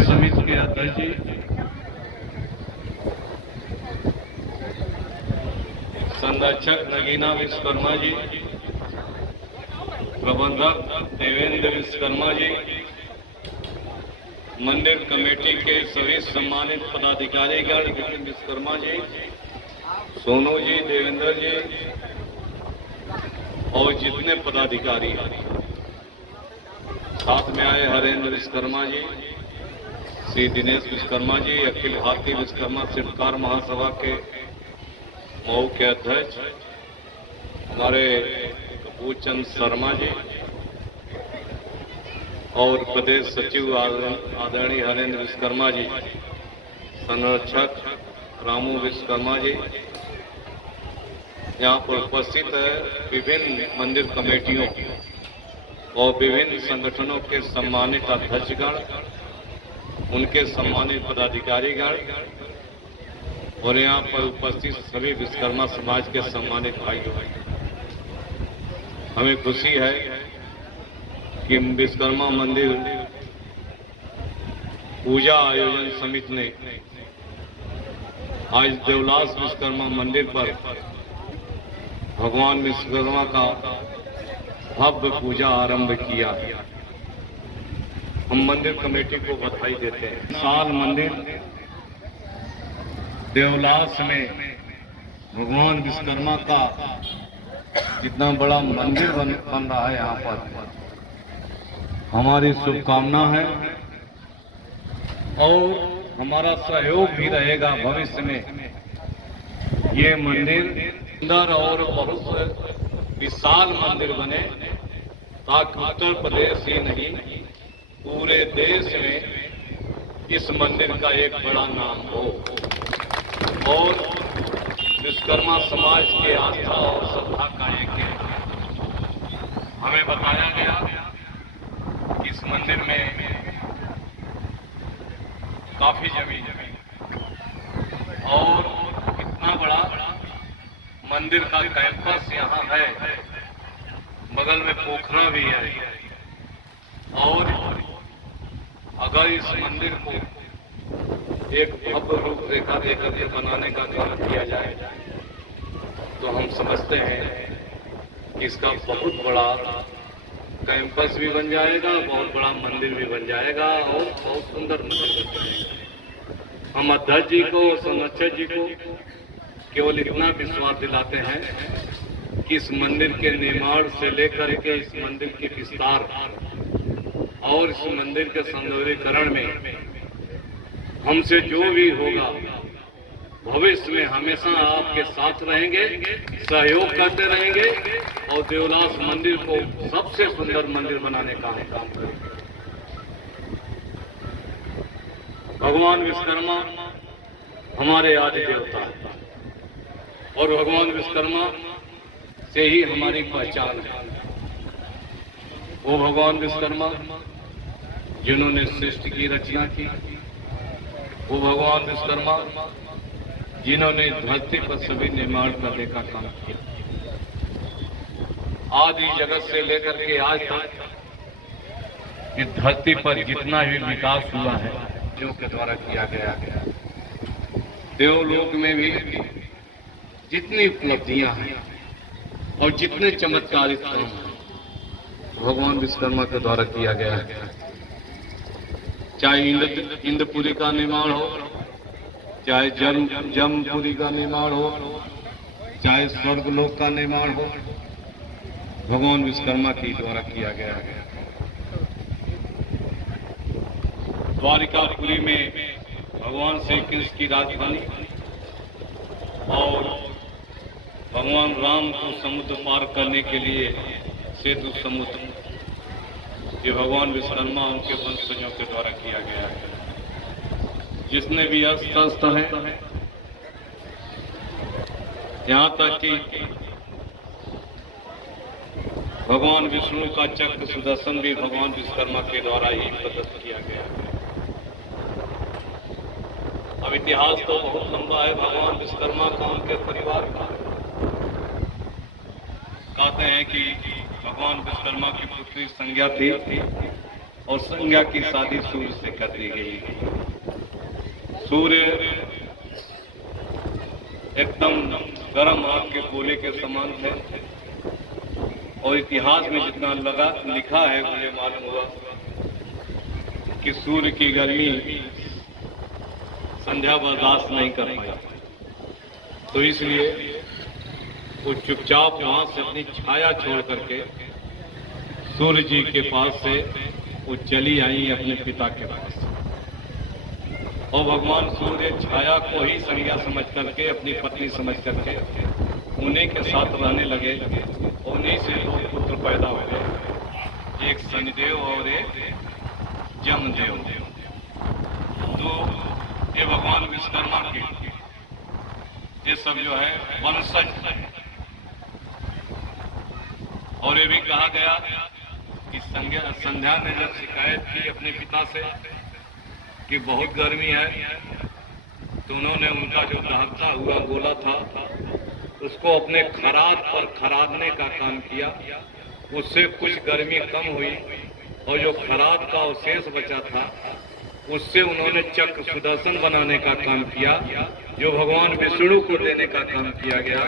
समिति के अध्यक्ष जी, संरक्षक नगीना विश्वकर्मा जी, प्रबंधक देवेंद्र विश्वकर्मा जी, मंदिर कमेटी के सभी सम्मानित पदाधिकारीगण विपिन विश्वकर्मा जी, सोनू जी, देवेंद्र जी और जितने पदाधिकारी साथ में आए, हरेंद्र विश्वकर्मा जी, श्री दिनेश विश्वकर्मा जी, अखिल भारतीय विश्वकर्मा शिल्पकार महासभा के मऊ के अध्यक्ष हमारे कपूर चंद शर्मा जी और प्रदेश सचिव आदरणीय हरेंद्र विश्वकर्मा जी, संरक्षक रामू विश्वकर्मा जी, यहाँ पर उपस्थित है विभिन्न मंदिर कमेटियों और विभिन्न संगठनों के सम्मानित अध्यक्षगण, उनके सम्मानित पदाधिकारीगण और यहाँ पर उपस्थित सभी विश्वकर्मा समाज के सम्मानित भाइयों। हमें खुशी है कि विश्वकर्मा मंदिर पूजा आयोजन समिति ने आज देवलास विश्वकर्मा मंदिर पर भगवान विश्वकर्मा का भव्य पूजा आरंभ किया। हम मंदिर कमेटी को बधाई देते हैं। साल मंदिर देवलास में भगवान विश्वकर्मा का जितना बड़ा मंदिर बन रहा है, यहाँ पर हमारी शुभकामना है और हमारा सहयोग भी रहेगा भविष्य में। ये मंदिर सुंदर और बहुत विशाल मंदिर बने ताकि उत्तर प्रदेश ही नहीं पूरे देश में इस मंदिर का एक बड़ा नाम हो और विश्वकर्मा समाज के आस्था और श्रद्धा का एक हमें बताया गया इस मंदिर में काफी जमीन और इतना बड़ा मंदिर का कैंपस यहाँ है, बगल में पोखरा भी है और अगर इस मंदिर को एक भव्य रूपरेखा देकर के बनाने का काम किया जाए तो हम समझते हैं कि इसका बहुत बड़ा कैंपस भी बन जाएगा, बहुत बड़ा मंदिर भी बन जाएगा और बहुत सुंदर मंदिर बन जाएगा। हम अध्यक्ष जी को, संरक्षक जी को केवल इतना विश्वास दिलाते हैं कि इस मंदिर के निर्माण से लेकर के इस मंदिर के विस्तार और इस मंदिर के सौंदर्यीकरण में हमसे जो भी होगा भविष्य में हमेशा आपके साथ रहेंगे, सहयोग करते रहेंगे और देवलास मंदिर को सबसे सुंदर मंदिर बनाने का हम काम करेंगे। भगवान विश्वकर्मा हमारे आदि देवता है और भगवान विश्वकर्मा से ही हमारी पहचान है। वो भगवान विश्वकर्मा जिन्होंने सृष्टि की रचना की, वो भगवान विश्वकर्मा जिन्होंने धरती पर सभी निर्माण करने का काम किया। आदि जगत से लेकर के आज तक इस धरती पर जितना भी विकास हुआ है देव के द्वारा किया गया। देवलोक में भी जितनी उपलब्धियां हैं और जितने चमत्कारिक काम भगवान विश्वकर्मा के द्वारा किया गया है, चाहे इंद्रपुरी का निर्माण हो, चाहे जमपुरी का निर्माण हो, चाहे स्वर्गलोक का निर्माण हो, भगवान विश्वकर्मा के द्वारा किया गया है। द्वारिकापुरी में भगवान श्री कृष्ण की राजधानी और भगवान राम को समुद्र पार करने के लिए सेतु समुद्र, ये भगवान विश्वकर्मा उनके वंशजों के द्वारा किया गया है। जिसने भी अस्त्र है, यहाँ तक कि भगवान विष्णु का चक्र सुदर्शन भी भगवान विश्वकर्मा के द्वारा ही प्रदत्त किया गया है। अब इतिहास तो बहुत लंबा है भगवान विश्वकर्मा का, उनके परिवार का। कहते हैं कि भगवान विश्वकर्मा की पुत्री संज्ञा थी, और संज्ञा की शादी सूर्य से कर दी गई। सूर्य एकदम गर्म आग के गोले के समान थे और इतिहास में जितना लिखा है मुझे मालूम हुआ कि सूर्य की गर्मी संध्या बर्दाश्त नहीं कर पाई, तो इसलिए वो चुपचाप वहां से अपनी छाया छोड़ करके सूर्य जी के पास से वो चली आई अपने पिता के पास। और भगवान सूर्य छाया को ही संज्ञा समझ करके, अपनी पत्नी समझ करके उन्हीं के साथ रहने लगे और उन्हीं से दो पुत्र पैदा हुए, एक शनिदेव और एक जमदेव। तो ये भगवान विश्वकर्मा के ये सब जो है वंशज है। और ये भी कहा गया कि संध्या ने जब शिकायत की अपने पिता से कि बहुत गर्मी है, तो उन्होंने उनका जो दहकता हुआ गोला था उसको अपने खराद पर खरादने का काम किया। उससे कुछ गर्मी कम हुई और जो खराद का अवशेष बचा था उससे उन्होंने चक्र सुदर्शन बनाने का काम किया, जो भगवान विष्णु को देने का काम किया गया।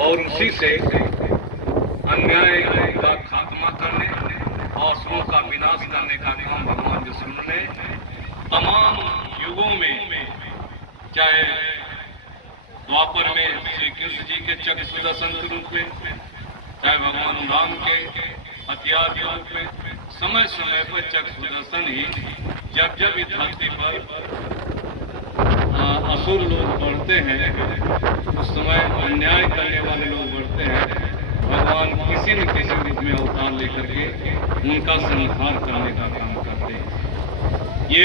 और उसी से अन्याय का खात्मा करने, असुरों का विनाश करने का काम भगवान विष्णु ने तमाम युगों में, चाहे द्वापर में श्री कृष्ण जी के चक्र सुदर्शन के रूप में, चाहे भगवान राम के हथियार के रूप में, समय समय पर चक्र सुदर्शन ही जब जब इस धरती पर असुर लोग बढ़ते हैं, उस समय अन्याय करने वाले लोग बढ़ते हैं, भगवान किसी न किसी रूप में अवतार लेकर के उनका संहार करने का काम करते हैं। ये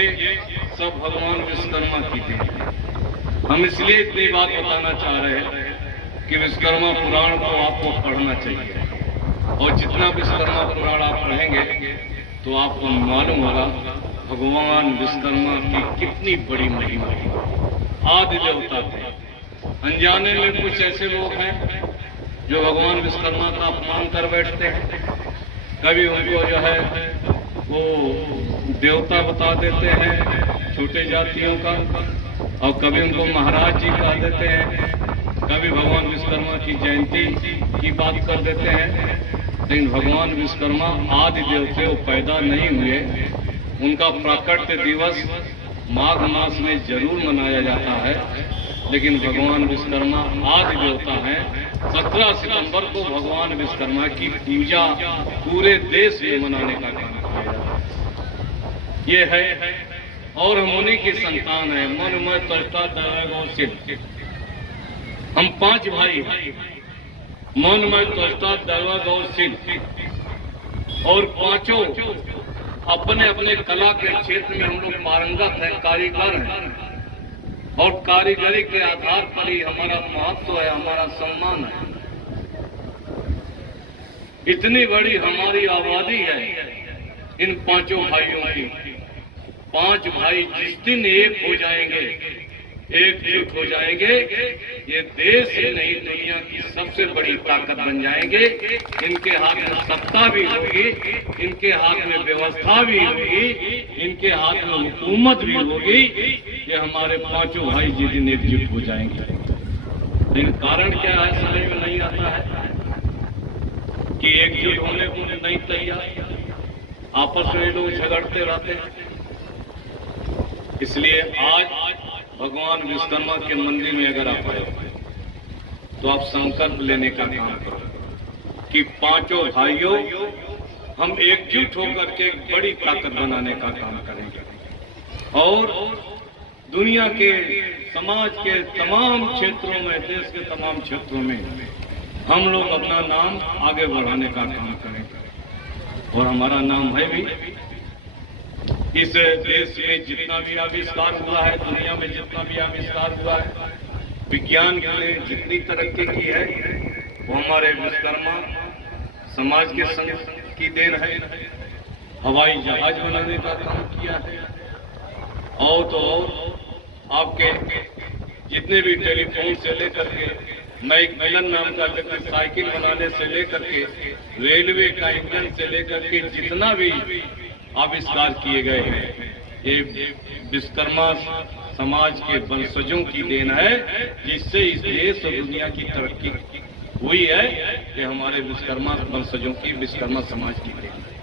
सब भगवान विश्वकर्मा की थी। हम इसलिए इतनी बात बताना चाह रहे हैं कि विश्वकर्मा पुराण को आपको पढ़ना चाहिए, और जितना विश्वकर्मा पुराण आप पढ़ेंगे तो आपको मालूम होगा भगवान विश्वकर्मा की कितनी बड़ी महिमा है। आदि देवता थे। अनजाने में कुछ ऐसे लोग हैं जो भगवान विश्वकर्मा का अपमान कर बैठते हैं। कभी उनको जो है वो देवता बता देते हैं छोटे जातियों का, और कभी उनको महाराज जी कह देते हैं, कभी भगवान विश्वकर्मा की जयंती की बात कर देते हैं। लेकिन भगवान विश्वकर्मा आदि देव थे, वो पैदा नहीं हुए। उनका प्राकट्य दिवस माघ मास में जरूर मनाया जाता है, लेकिन भगवान विश्वकर्मा आदि देवता हैं। 17 सितंबर को भगवान विश्वकर्मा की पूजा पूरे देश में मनाने का काम किया जाता है। ये है, और हम उन्हीं की संतान है। मनमय त्वष्टा दैवगौ सिद्ध। हम 5 भाई हैं, मनमय त्वष्टा दैवगौ सिद्ध, और पांचों अपने अपने कला के क्षेत्र में हम लोग पारंगत हैं, कारीगर हैं, और कारीगरी के आधार पर ही हमारा महत्व है, हमारा सम्मान है। इतनी बड़ी हमारी आबादी है इन 5 भाइयों की। 5 भाई जिस दिन एक हो जाएंगे, एकजुट हो जाएंगे, ये देश ही नहीं दुनिया की सबसे बड़ी ताकत बन जाएंगे। इनके हाथ में सत्ता भी होगी, इनके हाथ में व्यवस्था भी होगी, इनके हाथ में हुकूमत भी होगी। ये हमारे 5 भाई जिस दिन एकजुट हो जाएंगे। लेकिन कारण क्या है समझ में नहीं आता है कि एकजुट होने को नहीं तैयार, आपस में लोग झगड़ते रहते हैं। इसलिए आज भगवान विश्वकर्मा के मंदिर में अगर आप आए तो आप संकल्प लेने का काम करो कि 5 भाइयों हम एकजुट होकर के एक बड़ी ताकत बनाने का काम करेंगे, और दुनिया के समाज के तमाम क्षेत्रों में, देश के तमाम क्षेत्रों में हम लोग अपना नाम आगे बढ़ाने का काम करेंगे। और हमारा नाम है भी, इस देश में जितना भी आविष्कार हुआ है, दुनिया में जितना भी आविष्कार हुआ है, विज्ञान ने जितनी तरक्की की है, वो हमारे विश्वकर्मा समाज के संग की देन है। हवाई जहाज बनाने का काम किया है, और तो और आपके जितने भी टेलीफोन से लेकर के, मैक मिलन नाम का व्यक्ति साइकिल बनाने से लेकर के, रेलवे का इंजन से लेकर के जितना भी आविष्कार किए गए हैं। ये विश्वकर्मा समाज के वंशजों की देन है, जिससे इस देश और दुनिया की तरक्की हुई है। ये हमारे विश्वकर्मा वंशजों की, विश्वकर्मा समाज की देन है।